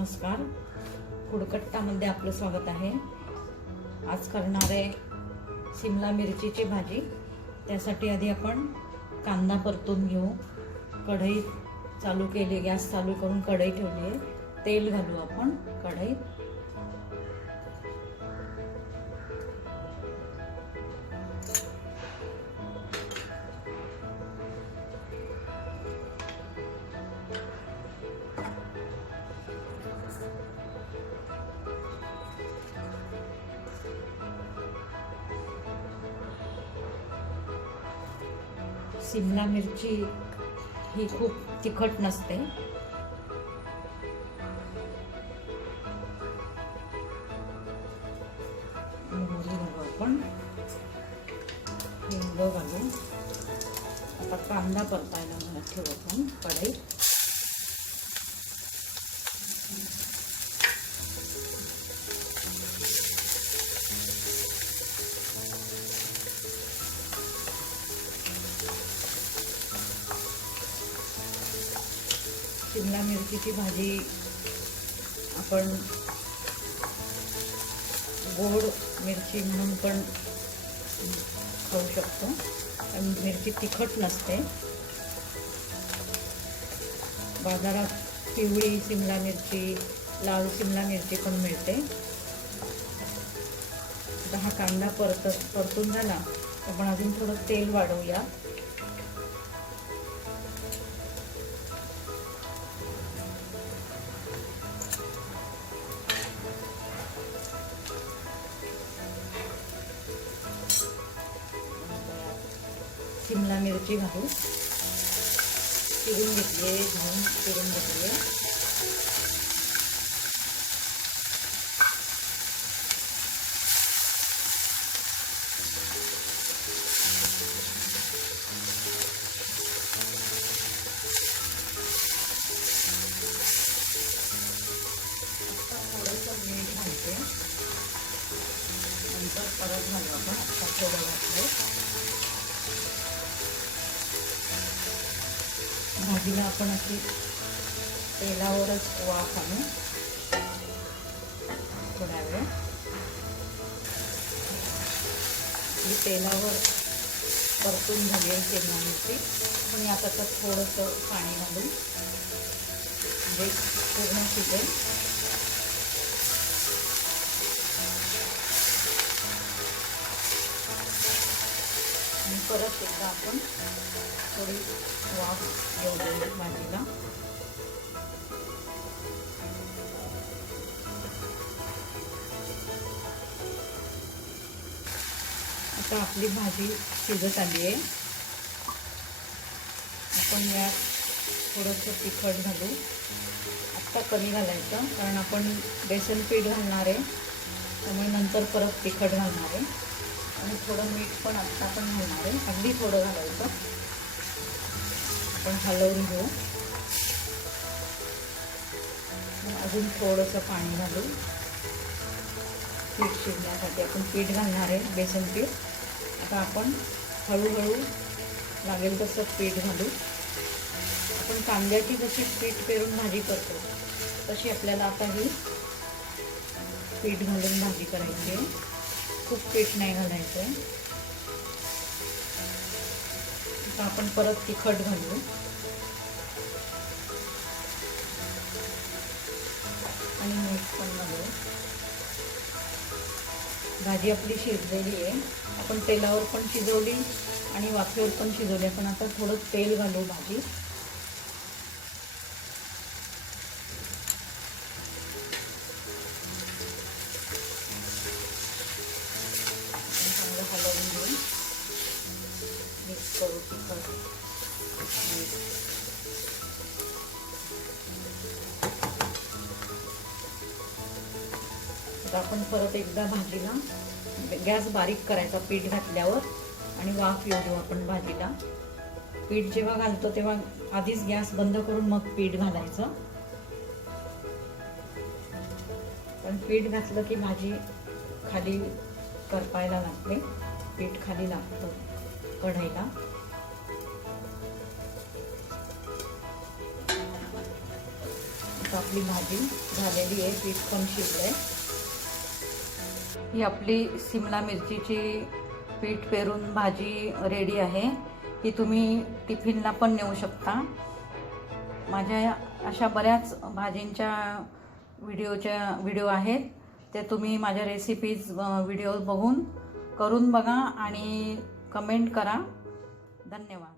नमस्कार. कुडकट्टामध्ये आपलं स्वागत आहे. आज करणार आहे शिमला मिरचीची भाजी. त्यासाठी आधी आपण कांदा परतून घेऊ. कढई चालू केली गॅस चालू करून कढई ठेवली आहे. तेल घालू आपण कढईत शिमला मिरची ही खूप तिखट नसते. आपण. हिंग घालू. आता कांदा परतायला म्हणत ठेवू आपण कढईत. शिमला मिरचीची भाजी आपण गोड मिरची म्हणून पण खाऊ शकतो. मिरची तिखट नसते. बाजारात पिवळी शिमला मिरची लाल शिमला मिरची पण मिळते. आता हा कांदा परत परतून झाला आपण अजून थोडं तेल वाढवूया. शिमला मिरची घालू चिरून घेतली आहे धुवून चिरून घेतली आहे आता थोडंसं मीठ घालते नंतर परत घालू आपण आता थोडं घातलं भाजीला आपण अशी तेलावरच वाफ आणू थोड्या वेळ. ही तेलावर परतून झाली आहे शिमला पण यात आता थोडंसं पाणी घालून म्हणजे पूर्ण शिजेल. आणि परत एकदा आपण थोडी वाफ येऊ देऊ भाजीला. आता आपली भाजी शिजत आली आहे. आपण यात थोडंसं तिखट घालू. आत्ता कमी घालायचं कारण आपण बेसन पीठ घालणार आहे. त्यामुळे नंतर परत तिखट घालणार आहे. आणि थोडं मीठ पण आत्ता अगदी थोडं घालायचं. आपण हलवून घेऊ. अजून थोडंसं पाणी घालू पीठ शिजण्यासाठी आपण पीठ घालणार आहे बेसन पीठ. आता आपण हळूहळू लागेल तसं पीठ घालू. आपण कांद्याची जशी पीठ पेरून भाजी करतो तशी आपल्याला आता ही पीठ घालून भाजी करायची आहे. खूप पीठ नाही घालायचं आहे आता आपण परत तिखट घालू. आणि मीठ पण घालू. भाजी आपली शिजलेली आहे. आपण तेलावर पण शिजवली आणि वाफेवर पण शिजवली. आपण आता थोडं तेल घालू भाजी. करू तिखट आता आपण परत एकदा भाजीला गॅस बारीक करायचा पीठ घातल्यावर आणि वाफ येऊ देऊ आपण भाजीला. पीठ जेव्हा घालतो तेव्हा आधीच गॅस बंद करून मग पीठ घालायचं. पण पीठ घातलं की भाजी खाली करपायला लागते पीठ खाली लागतं कढईला आता आपली भाजी झालेली आहे पीठ पण शिजलंय ही आपली सिमला मिरचीची पीठ पेरून भाजी रेडी आहे. ही तुम्ही टिफिनला पण नेऊ शकता. माझ्या अशा बऱ्याच भाजींच्या व्हिडिओच्या व्हिडिओ आहेत. ते तुम्ही माझ्या रेसिपीज व्हिडिओ बघून करून बघा आणि कमेंट करा. धन्यवाद.